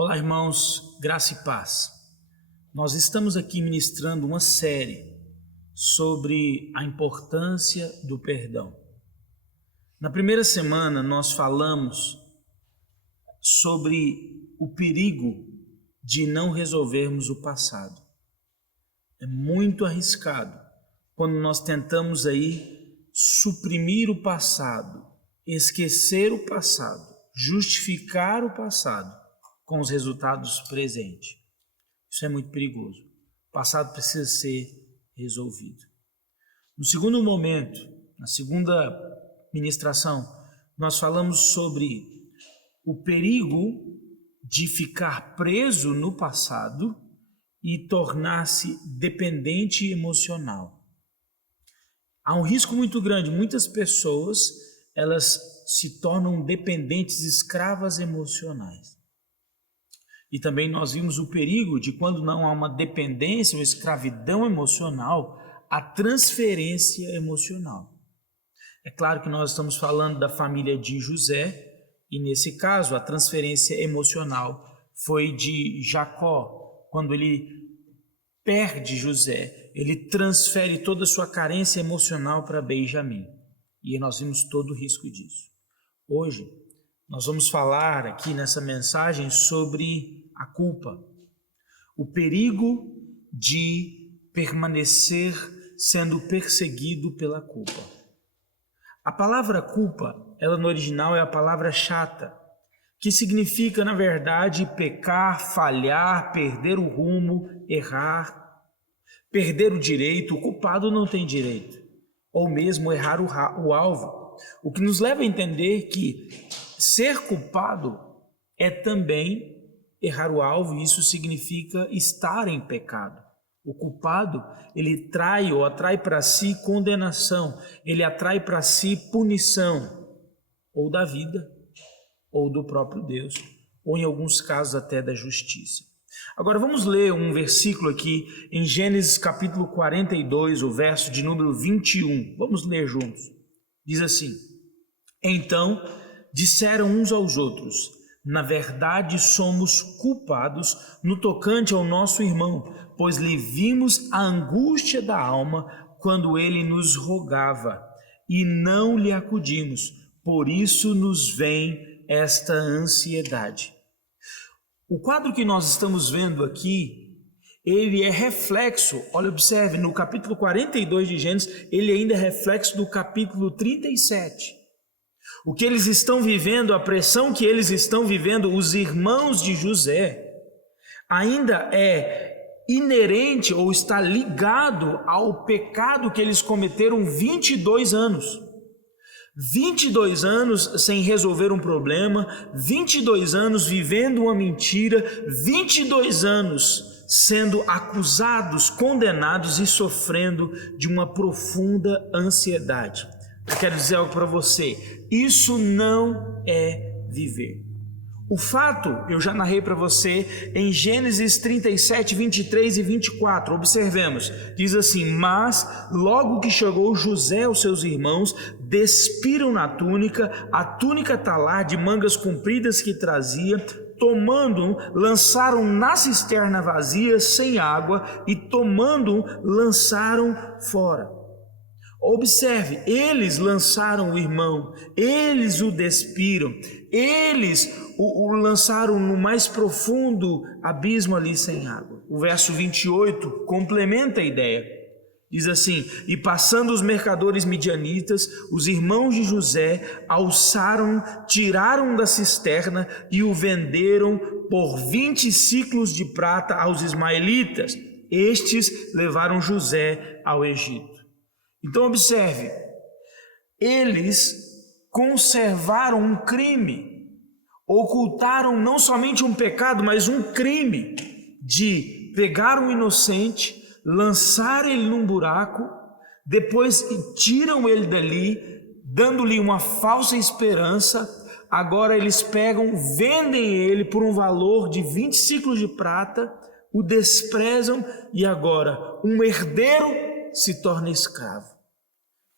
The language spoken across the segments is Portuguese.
Olá, irmãos, graça e paz. Nós estamos aqui ministrando uma série sobre a importância do perdão. Na primeira semana, nós falamos sobre o perigo de não resolvermos o passado. É muito arriscado quando nós tentamos aí suprimir o passado, esquecer o passado, justificar o passado com os resultados presentes. Isso é muito perigoso. O passado precisa ser resolvido. No segundo momento, na segunda ministração, nós falamos sobre o perigo de ficar preso no passado e tornar-se dependente emocional. Há um risco muito grande. Muitas pessoas, elas se tornam dependentes, escravas emocionais. E também nós vimos o perigo de, quando não há uma dependência ou escravidão emocional, a transferência emocional. É claro que nós estamos falando da família de José, e nesse caso a transferência emocional foi de Jacó. Quando ele perde José, ele transfere toda a sua carência emocional para Benjamim. E nós vimos todo o risco disso. Hoje, nós vamos falar aqui nessa mensagem sobre a culpa, o perigo de permanecer sendo perseguido pela culpa. A palavra culpa, ela no original é a palavra chata, que significa, na verdade, pecar, falhar, perder o rumo, errar, perder o direito. O culpado não tem direito, ou mesmo errar o alvo, o que nos leva a entender que ser culpado é também errar o alvo, e isso significa estar em pecado. O culpado, ele atrai para si condenação, ele atrai para si punição, ou da vida, ou do próprio Deus, ou em alguns casos até da justiça. Agora vamos ler um versículo aqui em Gênesis capítulo 42, o verso de número 21. Vamos ler juntos. Diz assim: Então disseram uns aos outros: na verdade somos culpados no tocante ao nosso irmão, pois lhe vimos a angústia da alma quando ele nos rogava, e não lhe acudimos, por isso nos vem esta ansiedade. O quadro que nós estamos vendo aqui, ele é reflexo, olha, observe, no capítulo 42 de Gênesis, ele ainda é reflexo do capítulo 37. O que eles estão vivendo, a pressão que eles estão vivendo, os irmãos de José, ainda é inerente ou está ligado ao pecado que eles cometeram 22 anos. 22 anos sem resolver um problema, 22 anos vivendo uma mentira, 22 anos sendo acusados, condenados e sofrendo de uma profunda ansiedade. Eu quero dizer algo para você: isso não é viver. O fato, eu já narrei para você em Gênesis 37, 23 e 24, observemos, diz assim: mas logo que chegou José aos seus irmãos, despiram na túnica, a túnica talar de mangas compridas que trazia, tomando-o, lançaram na cisterna vazia, sem água, e tomando-o, lançaram fora. Observe, eles lançaram o irmão, eles o despiram, eles o lançaram no mais profundo abismo ali sem água. O verso 28 complementa a ideia. Diz assim: e passando os mercadores midianitas, os irmãos de José alçaram, tiraram da cisterna e o venderam por 20 siclos de prata aos ismaelitas. Estes levaram José ao Egito. Então observe, eles conservaram um crime, ocultaram não somente um pecado, mas um crime de pegar um inocente, lançar ele num buraco, depois tiram ele dali, dando-lhe uma falsa esperança. Agora eles pegam, vendem ele por um valor de 20 siclos de prata, o desprezam, e agora um herdeiro se torna escravo.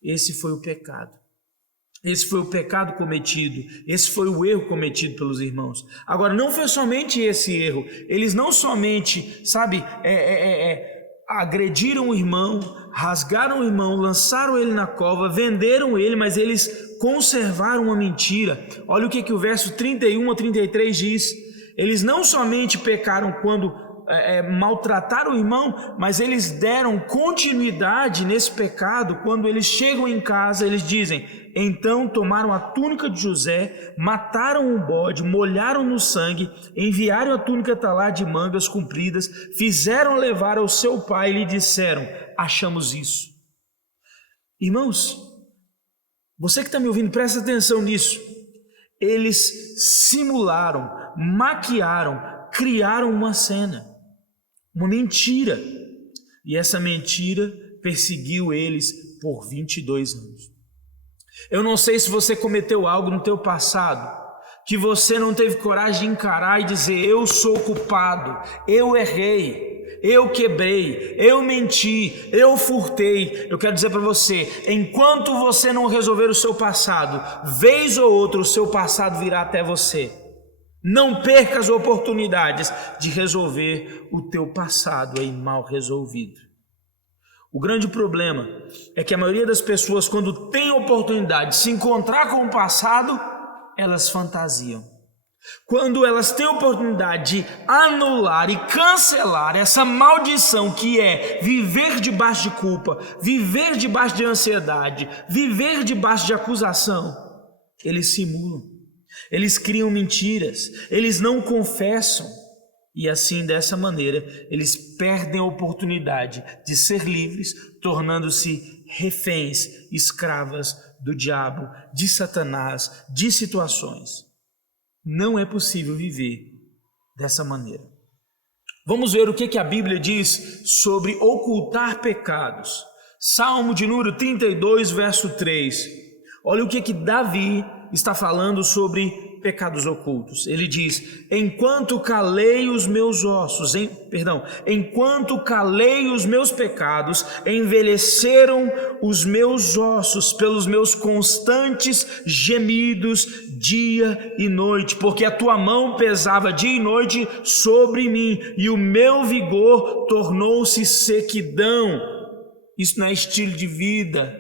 Esse foi o pecado. Esse foi o pecado cometido, esse foi o erro cometido pelos irmãos. Agora, não foi somente esse erro, eles não somente, agrediram o irmão, rasgaram o irmão, lançaram ele na cova, venderam ele, mas eles conservaram uma mentira. Olha o que o verso 31 a 33 diz. Eles não somente pecaram quando maltrataram o irmão, mas eles deram continuidade nesse pecado. Quando eles chegam em casa, eles dizem: então tomaram a túnica de José, mataram o bode, molharam no sangue, enviaram a túnica talá de mangas compridas, fizeram levar ao seu pai e lhe disseram: achamos isso. Irmãos, você que está me ouvindo, presta atenção nisso. Eles simularam, maquiaram, criaram uma cena, uma mentira, e essa mentira perseguiu eles por 22 anos. Eu não sei se você cometeu algo no teu passado que você não teve coragem de encarar e dizer: eu sou culpado, eu errei, eu quebrei, eu menti, eu furtei. Eu quero dizer para você, enquanto você não resolver o seu passado, vez ou outra o seu passado virá até você. Não perca as oportunidades de resolver o teu passado aí mal resolvido. O grande problema é que a maioria das pessoas, quando tem a oportunidade de se encontrar com o passado, elas fantasiam. Quando elas têm a oportunidade de anular e cancelar essa maldição que é viver debaixo de culpa, viver debaixo de ansiedade, viver debaixo de acusação, eles simulam, eles criam mentiras, eles não confessam. E assim, dessa maneira, eles perdem a oportunidade de ser livres, tornando-se reféns, escravas do diabo, de Satanás, de situações. Não é possível viver dessa maneira. Vamos ver o que a Bíblia diz sobre ocultar pecados. Salmo de número 32, verso 3. Olha o que Davi está falando sobre pecados ocultos. Ele diz: enquanto calei os meus pecados, envelheceram os meus ossos pelos meus constantes gemidos dia e noite, porque a tua mão pesava dia e noite sobre mim, e o meu vigor tornou-se sequidão. Isso não é estilo de vida.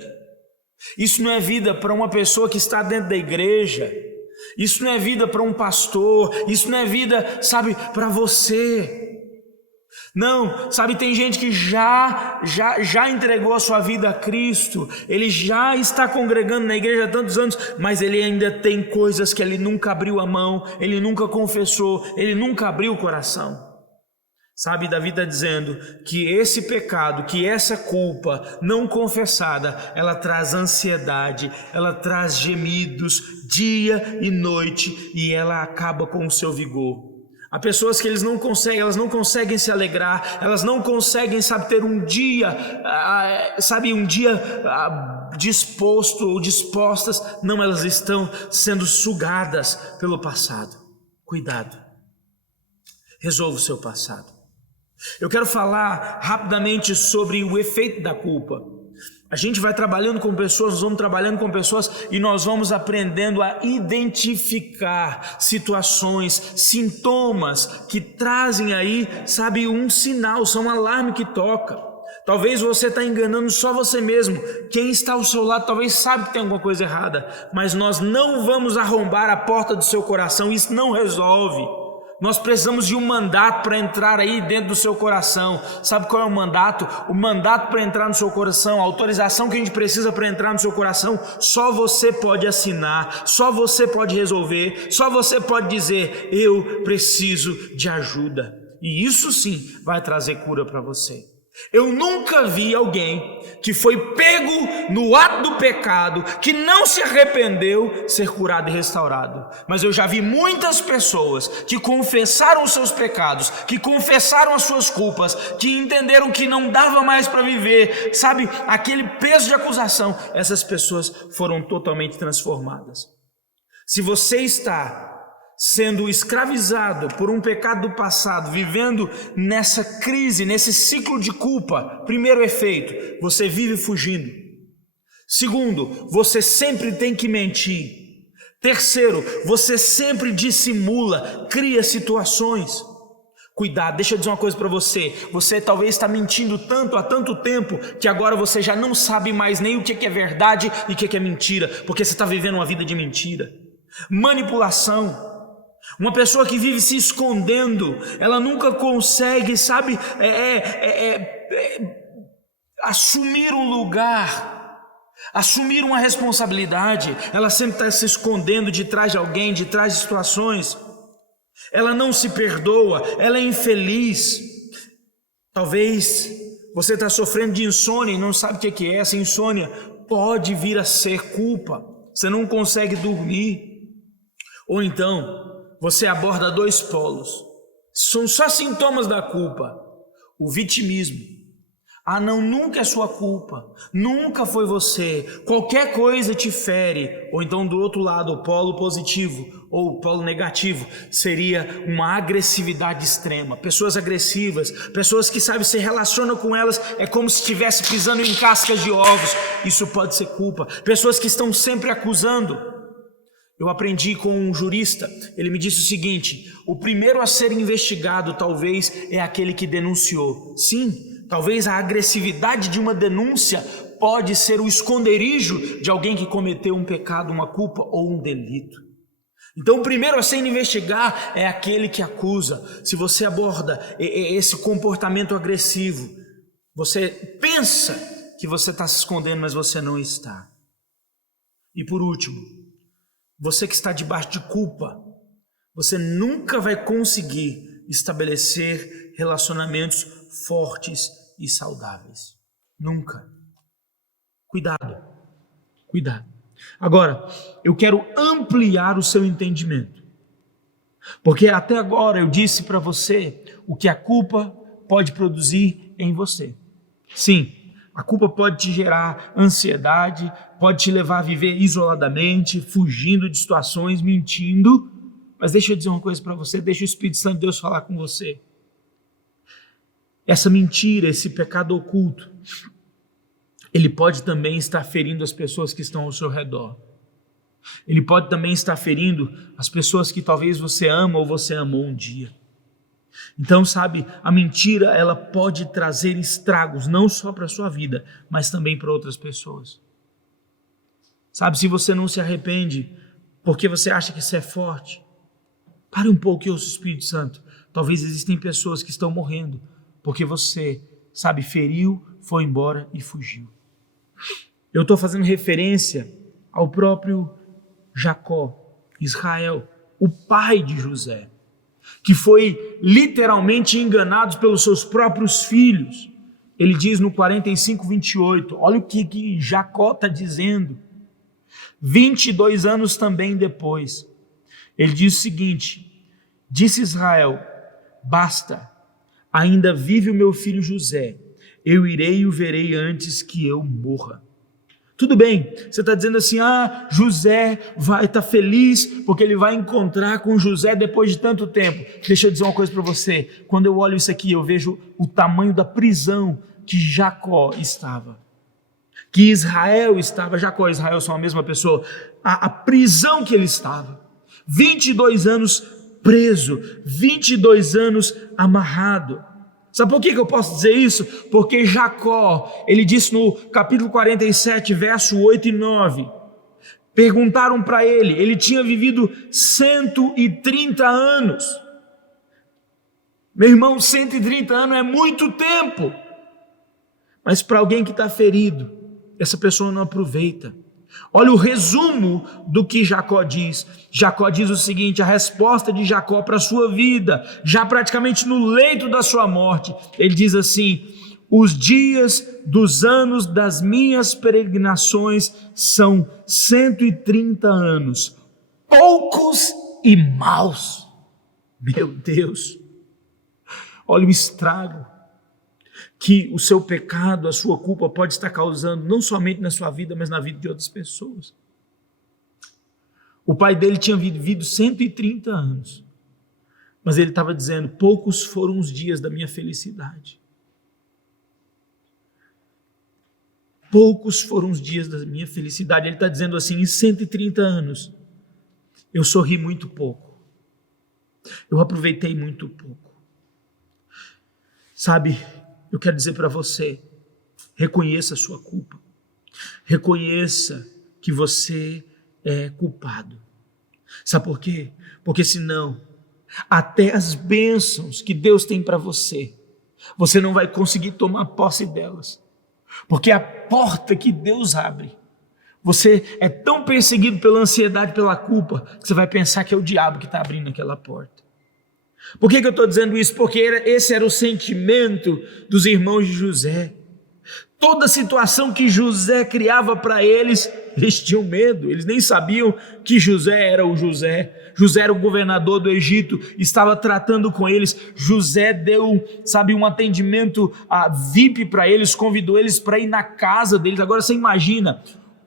Isso não é vida para uma pessoa que está dentro da igreja. Isso não é vida para um pastor. Isso não é vida, para você. Não, tem gente que já entregou a sua vida a Cristo. Ele já está congregando na igreja há tantos anos, mas ele ainda tem coisas que ele nunca abriu a mão, ele nunca confessou, ele nunca abriu o coração. Davi está dizendo que esse pecado, que essa culpa não confessada, ela traz ansiedade, ela traz gemidos dia e noite, e ela acaba com o seu vigor. Há pessoas que elas não conseguem se alegrar, elas não conseguem, ter um dia, disposto ou dispostas. Não, elas estão sendo sugadas pelo passado. Cuidado, resolva o seu passado. Eu quero falar rapidamente sobre o efeito da culpa. A gente vai trabalhando com pessoas, nós vamos trabalhando com pessoas e nós vamos aprendendo a identificar situações, sintomas que trazem aí, um sinal, são um alarme que toca. Talvez você está enganando só você mesmo. Quem está ao seu lado talvez sabe que tem alguma coisa errada, mas nós não vamos arrombar a porta do seu coração, isso não resolve. Nós precisamos de um mandato para entrar aí dentro do seu coração. Sabe qual é o mandato? O mandato para entrar no seu coração, a autorização que a gente precisa para entrar no seu coração, só você pode assinar, só você pode resolver, só você pode dizer: eu preciso de ajuda. E isso sim vai trazer cura para você. Eu nunca vi alguém que foi pego no ato do pecado, que não se arrependeu, ser curado e restaurado. Mas eu já vi muitas pessoas que confessaram os seus pecados, que confessaram as suas culpas, que entenderam que não dava mais para viver, aquele peso de acusação. Essas pessoas foram totalmente transformadas. Se você está sendo escravizado por um pecado do passado, vivendo nessa crise, nesse ciclo de culpa, primeiro efeito, você vive fugindo. Segundo, você sempre tem que mentir. Terceiro, você sempre dissimula, cria situações. Cuidado, deixa eu dizer uma coisa para você. Você talvez está mentindo tanto há tanto tempo que agora você já não sabe mais nem o que é verdade e o que é mentira, porque você está vivendo uma vida de mentira. Manipulação. Uma pessoa que vive se escondendo, ela nunca consegue, sabe, assumir um lugar, assumir uma responsabilidade. Ela sempre está se escondendo de trás de alguém, de trás de situações. Ela não se perdoa, ela é infeliz. Talvez você está sofrendo de insônia e não sabe o que é. Essa insônia pode vir a ser culpa. Você não consegue dormir. Ou então, você aborda dois polos. São só sintomas da culpa. O vitimismo. Ah, não, nunca é sua culpa, nunca foi você, qualquer coisa te fere. Ou então do outro lado, o polo positivo ou o polo negativo seria uma agressividade extrema. Pessoas agressivas, pessoas que sabem, se relacionam com elas, é como se estivesse pisando em cascas de ovos. Isso pode ser culpa. Pessoas que estão sempre acusando. Eu aprendi com um jurista, ele me disse o seguinte: o primeiro a ser investigado talvez é aquele que denunciou. Sim, talvez a agressividade de uma denúncia pode ser o esconderijo de alguém que cometeu um pecado, uma culpa ou um delito. Então o primeiro a ser investigar é aquele que acusa. Se você aborda esse comportamento agressivo, você pensa que você está se escondendo, mas você não está. E por último, você que está debaixo de culpa, você nunca vai conseguir estabelecer relacionamentos fortes e saudáveis. Nunca. Cuidado. Cuidado. Agora, eu quero ampliar o seu entendimento. Porque até agora eu disse para você o que a culpa pode produzir em você. Sim, a culpa pode te gerar ansiedade, pode te levar a viver isoladamente, fugindo de situações, mentindo. Mas deixa eu dizer uma coisa para você, deixa o Espírito Santo de Deus falar com você. Essa mentira, esse pecado oculto, ele pode também estar ferindo as pessoas que estão ao seu redor. Ele pode também estar ferindo as pessoas que talvez você ama ou você amou um dia. Então, sabe, a mentira, ela pode trazer estragos, não só para a sua vida, mas também para outras pessoas. Sabe, se você não se arrepende, porque você acha que isso é forte, pare um pouco e ouça o Espírito Santo. Talvez existem pessoas que estão morrendo, porque você, sabe, feriu, foi embora e fugiu. Eu estou fazendo referência ao próprio Jacó, Israel, o pai de José, que foi literalmente enganado pelos seus próprios filhos. Ele diz no 45:28, olha o que Jacó está dizendo. 22 anos também depois, ele diz o seguinte: disse Israel, basta, ainda vive o meu filho José, eu irei e o verei antes que eu morra. Tudo bem, você está dizendo assim, José vai estar feliz porque ele vai encontrar com José depois de tanto tempo. Deixa eu dizer uma coisa para você, quando eu olho isso aqui, eu vejo o tamanho da prisão que Jacó estava, que Israel estava. Jacó e Israel são a mesma pessoa. A prisão que ele estava, 22 anos preso, 22 anos amarrado. Sabe por que eu posso dizer isso? Porque Jacó, ele disse no capítulo 47, verso 8 e 9, perguntaram para ele tinha vivido 130 anos. Meu irmão, 130 anos é muito tempo, mas para alguém que está ferido, essa pessoa não aproveita. Olha o resumo do que Jacó diz. Jacó diz o seguinte, a resposta de Jacó para a sua vida, já praticamente no leito da sua morte, ele diz assim: os dias dos anos das minhas peregrinações são 130 anos, poucos e maus. Meu Deus, olha o estrago que o seu pecado, a sua culpa pode estar causando, não somente na sua vida, mas na vida de outras pessoas. O pai dele tinha vivido 130 anos, mas ele estava dizendo, poucos foram os dias da minha felicidade. poucos foram os dias da minha felicidade. Ele está dizendo assim, em 130 anos, eu sorri muito pouco. Eu aproveitei muito pouco. Sabe, eu quero dizer para você, reconheça a sua culpa. Reconheça que você é culpado. Sabe por quê? Porque senão, até as bênçãos que Deus tem para você, você não vai conseguir tomar posse delas. Porque a porta que Deus abre, você é tão perseguido pela ansiedade, pela culpa, que você vai pensar que é o diabo que está abrindo aquela porta. Por que eu estou dizendo isso? Porque esse era o sentimento dos irmãos de José. Toda situação que José criava para eles, eles tinham medo, eles nem sabiam que José era o José. José era o governador do Egito, estava tratando com eles. José deu, um atendimento VIP para eles, convidou eles para ir na casa deles. Agora você imagina,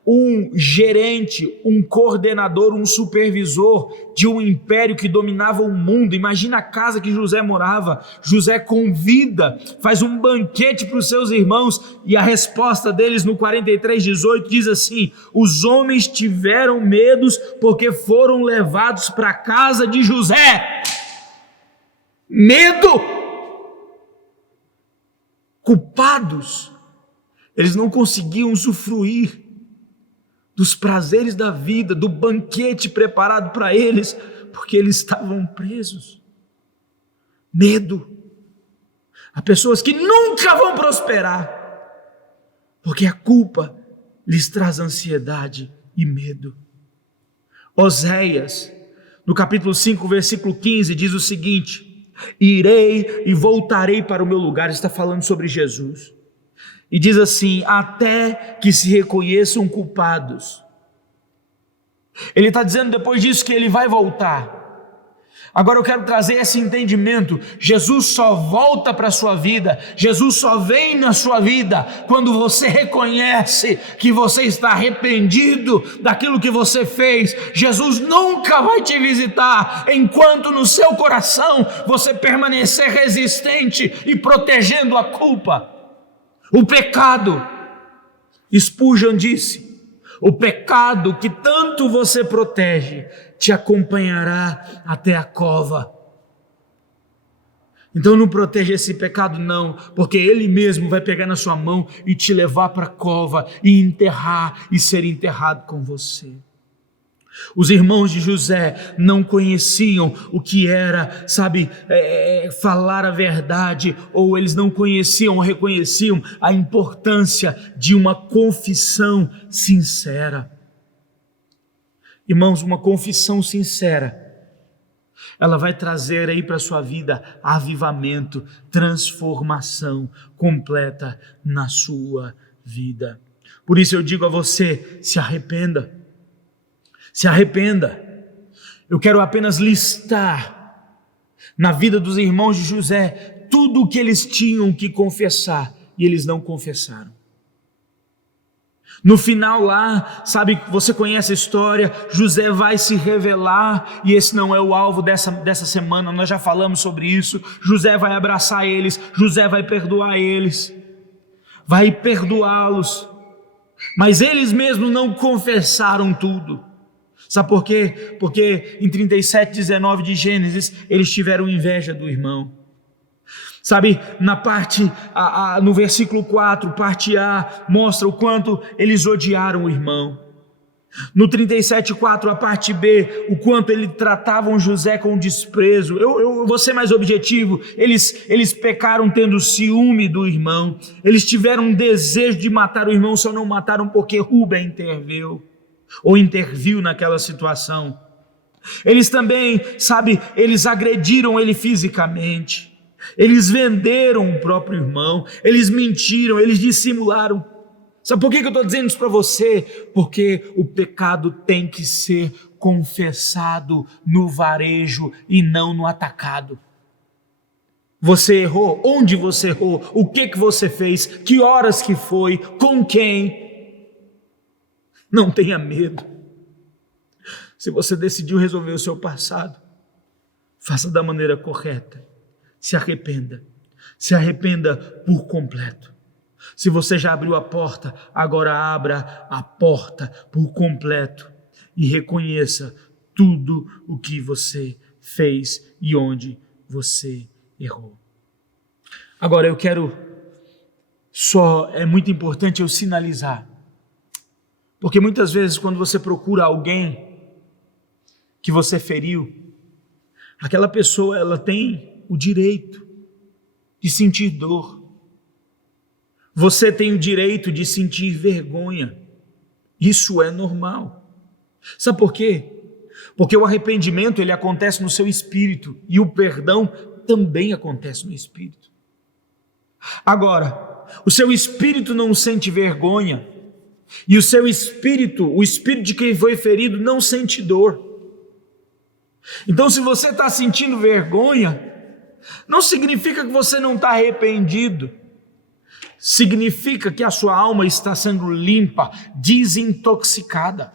um gerente, um coordenador, um supervisor de um império que dominava o mundo. Imagina a casa que José morava. José convida, faz um banquete para os seus irmãos, e a resposta deles no 43:18 diz assim: os homens tiveram medos porque foram levados para a casa de José. Medo! Culpados, eles não conseguiam usufruir dos prazeres da vida, do banquete preparado para eles, porque eles estavam presos. Medo. Há pessoas que nunca vão prosperar, porque a culpa lhes traz ansiedade e medo. Oséias, no capítulo 5, versículo 15, diz o seguinte: irei e voltarei para o meu lugar. Está falando sobre Jesus. E diz assim: até que se reconheçam culpados. Ele está dizendo depois disso que ele vai voltar. Agora eu quero trazer esse entendimento. Jesus só volta para a sua vida, Jesus só vem na sua vida quando você reconhece que você está arrependido daquilo que você fez. Jesus nunca vai te visitar enquanto no seu coração você permanecer resistente e protegendo a culpa, o pecado. Spurgeon disse: o pecado que tanto você protege te acompanhará até a cova. Então não proteja esse pecado não, porque ele mesmo vai pegar na sua mão e te levar para a cova e enterrar e ser enterrado com você. Os irmãos de José não conheciam o que era, falar a verdade, ou eles não conheciam ou reconheciam a importância de uma confissão sincera. Irmãos, uma confissão sincera, ela vai trazer aí para a sua vida avivamento, transformação completa na sua vida. Por isso eu digo a você, se arrependa. Se arrependa. Eu quero apenas listar na vida dos irmãos de José tudo o que eles tinham que confessar e eles não confessaram. No final lá, você conhece a história, José vai se revelar, e esse não é o alvo dessa semana, nós já falamos sobre isso. José vai abraçar eles, José vai perdoar eles, vai perdoá-los, mas eles mesmos não confessaram tudo. Sabe por quê? Porque em 37:19 de Gênesis, eles tiveram inveja do irmão. Na parte, no versículo 4, parte A, mostra o quanto eles odiaram o irmão. No 37:4, a parte B, o quanto eles tratavam José com desprezo. Eu vou ser mais objetivo, eles pecaram tendo ciúme do irmão, eles tiveram um desejo de matar o irmão, só não mataram porque Rúben interviu naquela situação. Eles também, eles agrediram ele fisicamente, eles venderam o próprio irmão, eles mentiram, eles dissimularam. Sabe por que eu estou dizendo isso para você? Porque o pecado tem que ser confessado no varejo e não no atacado. Você errou? Onde você errou? O que você fez? Que horas que foi? Com quem? Não tenha medo. Se você decidiu resolver o seu passado, faça da maneira correta. Se arrependa por completo. Se você já abriu a porta, agora abra a porta por completo e reconheça tudo o que você fez e onde você errou. Agora é muito importante eu sinalizar, porque muitas vezes quando você procura alguém que você feriu, aquela pessoa ela tem o direito de sentir dor. Você tem o direito de sentir vergonha. Isso é normal. Sabe por quê? Porque o arrependimento ele acontece no seu espírito e o perdão também acontece no espírito. Agora, o seu espírito não sente vergonha e o seu espírito, o espírito de quem foi ferido, não sente dor. Então, se você está sentindo vergonha, não significa que você não está arrependido. Significa que a sua alma está sendo limpa, desintoxicada.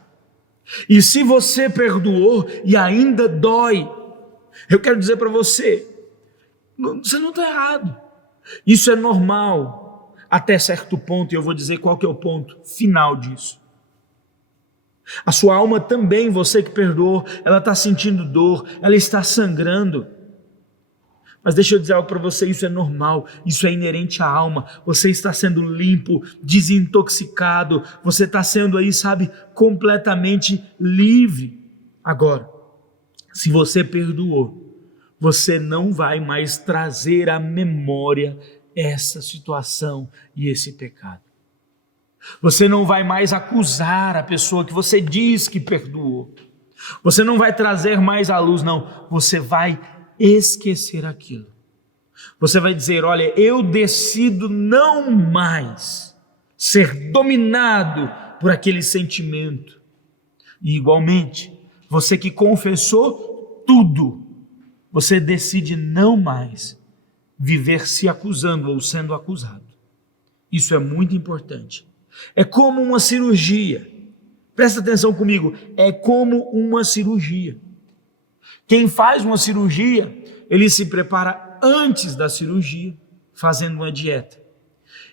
E se você perdoou e ainda dói, eu quero dizer para você, você não está errado. Isso é normal até certo ponto, e eu vou dizer qual que é o ponto final disso. A sua alma também, você que perdoou, ela está sentindo dor, ela está sangrando. Mas deixa eu dizer algo para você, isso é normal, isso é inerente à alma. Você está sendo limpo, desintoxicado, você está sendo aí, completamente livre. Agora, se você perdoou, você não vai mais trazer à memória essa situação e esse pecado. Você não vai mais acusar a pessoa que você diz que perdoou. Você não vai trazer mais à luz, não. Você vai esquecer aquilo. Você vai dizer, olha, eu decido não mais ser dominado por aquele sentimento. E igualmente, você que confessou tudo, você decide não mais viver se acusando ou sendo acusado. Isso é muito importante. É como uma cirurgia. Presta atenção comigo, é como uma cirurgia. Quem faz uma cirurgia, ele se prepara antes da cirurgia, fazendo uma dieta.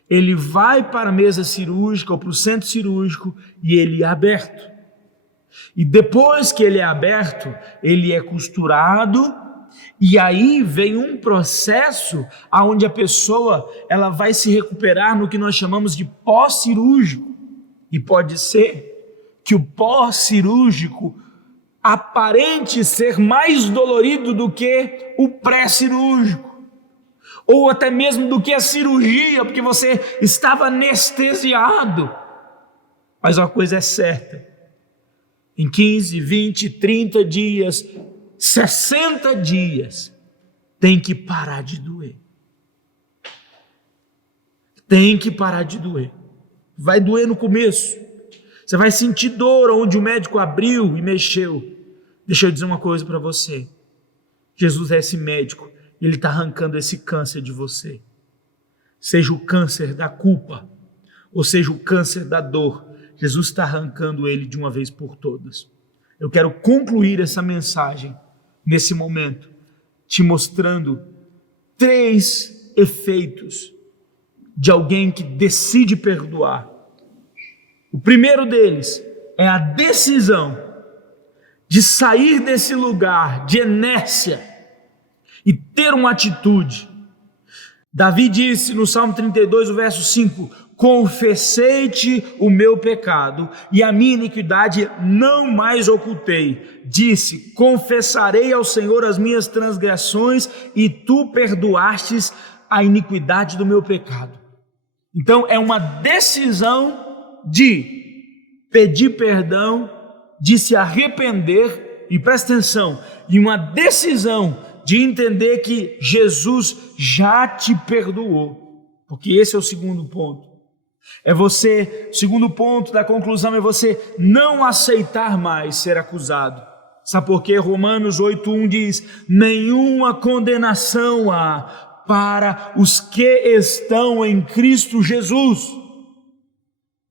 Ele vai para a mesa cirúrgica ou para o centro cirúrgico e ele é aberto. E depois que ele é aberto, ele é costurado e aí vem um processo onde a pessoa ela vai se recuperar no que nós chamamos de pós-cirúrgico. E pode ser que o pós-cirúrgico aparente ser mais dolorido do que o pré-cirúrgico, ou até mesmo do que a cirurgia, porque você estava anestesiado. Mas uma coisa é certa, em 15, 20, 30 dias, 60 dias, tem que parar de doer. Tem que parar de doer. Vai doer no começo, você vai sentir dor onde o médico abriu e mexeu. Deixa eu dizer uma coisa para você. Jesus é esse médico, ele está arrancando esse câncer de você. Seja o câncer da culpa, ou seja o câncer da dor, Jesus está arrancando ele de uma vez por todas. Eu quero concluir essa mensagem nesse momento, te mostrando 3 efeitos de alguém que decide perdoar. O primeiro deles é a decisão de sair desse lugar de inércia e ter uma atitude. Davi disse no Salmo 32, o verso 5, confessei-te o meu pecado e a minha iniquidade não mais ocultei. Disse, confessarei ao Senhor as minhas transgressões e tu perdoastes a iniquidade do meu pecado. Então é uma decisão de pedir perdão, de se arrepender, e presta atenção, e uma decisão de entender que Jesus já te perdoou, porque esse é o segundo ponto. O segundo ponto da conclusão é você não aceitar mais ser acusado. Sabe por quê? Romanos 8:1 diz, nenhuma condenação há para os que estão em Cristo Jesus.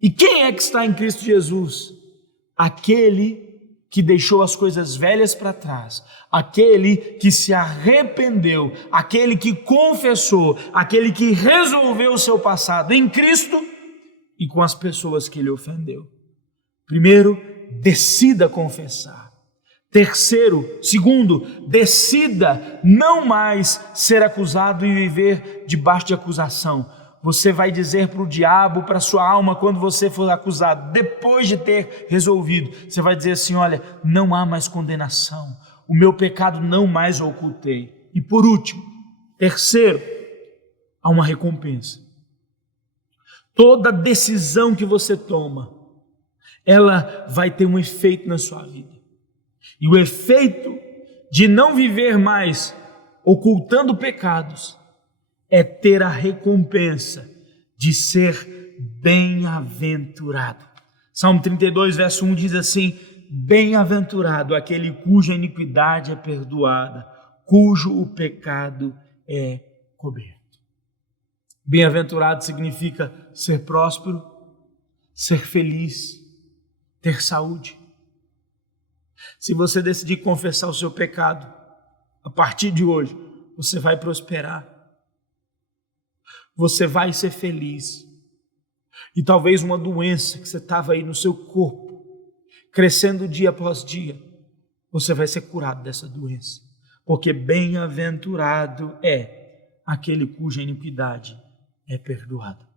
E quem é que está em Cristo Jesus? Aquele que deixou as coisas velhas para trás, aquele que se arrependeu, aquele que confessou, aquele que resolveu o seu passado em Cristo e com as pessoas que ele ofendeu. Primeiro, decida confessar. Segundo, decida não mais ser acusado e viver debaixo de acusação. Você vai dizer para o diabo, para a sua alma, quando você for acusado, depois de ter resolvido, você vai dizer assim: olha, não há mais condenação, o meu pecado não mais o ocultei. E por último, terceiro, há uma recompensa. Toda decisão que você toma, ela vai ter um efeito na sua vida. E o efeito de não viver mais ocultando pecados é ter a recompensa de ser bem-aventurado. Salmo 32, verso 1 diz assim: bem-aventurado aquele cuja iniquidade é perdoada, cujo o pecado é coberto. Bem-aventurado significa ser próspero, ser feliz, ter saúde. Se você decidir confessar o seu pecado, a partir de hoje, você vai prosperar. Você vai ser feliz. E talvez uma doença que você estava aí no seu corpo, crescendo dia após dia, você vai ser curado dessa doença. Porque bem-aventurado é aquele cuja iniquidade é perdoada.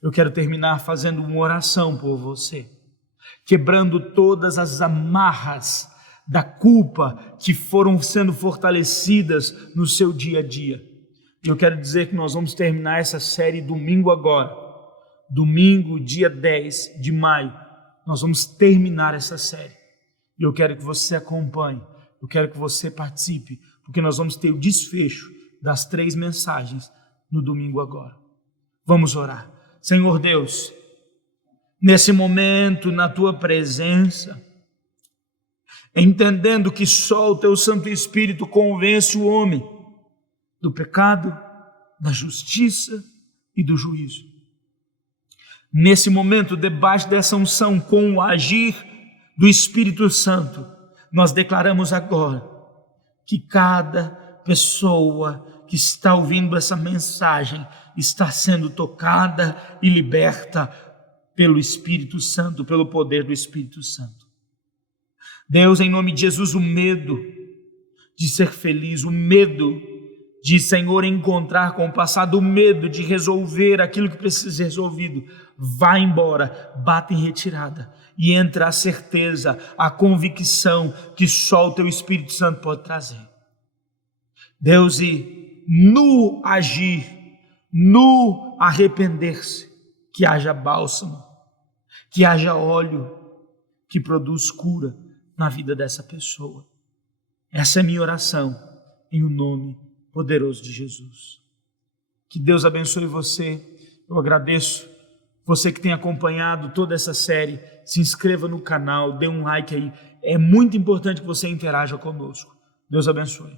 Eu quero terminar fazendo uma oração por você, quebrando todas as amarras da culpa que foram sendo fortalecidas no seu dia a dia. Eu quero dizer que nós vamos terminar essa série domingo agora. Domingo, dia 10 de maio, nós vamos terminar essa série. E eu quero que você acompanhe, eu quero que você participe, porque nós vamos ter o desfecho das 3 mensagens no domingo agora. Vamos orar. Senhor Deus, nesse momento, na Tua presença, entendendo que só o Teu Santo Espírito convence o homem do pecado, da justiça e do juízo. Nesse momento, debaixo dessa unção, com o agir do Espírito Santo, nós declaramos agora que cada pessoa que está ouvindo essa mensagem está sendo tocada e liberta pelo Espírito Santo, pelo poder do Espírito Santo. Deus, em nome de Jesus, o medo de ser feliz, o medo de, Senhor, encontrar com o passado, o medo de resolver aquilo que precisa ser resolvido, vá embora, bata em retirada e entra a certeza, a convicção que só o Teu Espírito Santo pode trazer. Deus, e no agir, no arrepender-se, que haja bálsamo, que haja óleo que produz cura na vida dessa pessoa. Essa é a minha oração, em o nome poderoso de Jesus. Que Deus abençoe você. Eu agradeço você que tem acompanhado toda essa série. Se inscreva no canal, dê um like aí. É muito importante que você interaja conosco. Deus abençoe.